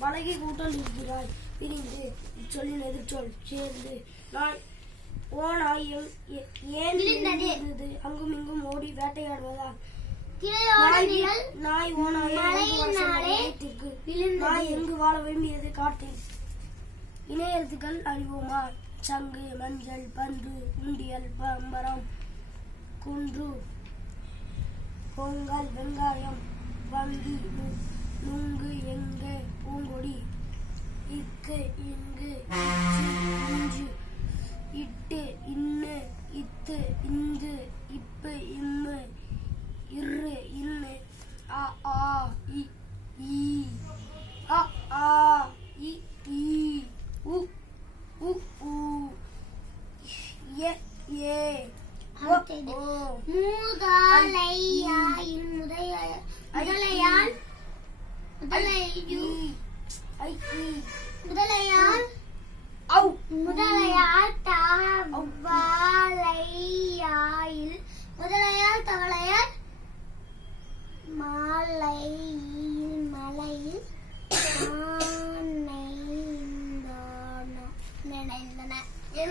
பழகி கூட்டல் இருக்கிறாய் பிரிந்து இச்சொல்லின் எதிர்ச்சொல் சேர்ந்து ஓனாய் ஏன் இருந்தது அங்கும் இங்கும் ஓடி வேட்டையாடுவதா நாய் ஓனாய் எங்கு வாழ விரும்பியது காட்டில் இணையத்துக்கள் அறிவோமா சங்கு மஞ்சள் பந்து உண்டியல் பம்பரம் குன்று பொங்கல் வெங்காயம் வங்கி நுங்கு எங்கு பூங்கொடி இக்கு இங்கு இஞ்சு இட்டு இன்னு இத்து இந்து இப்பு இம்மு இரு இன்னு அ ஆ இ ஈ அ ஆ இ ஈ உ உ ஊ எ ஏ முதலையாயின் முதலையான் முதலையு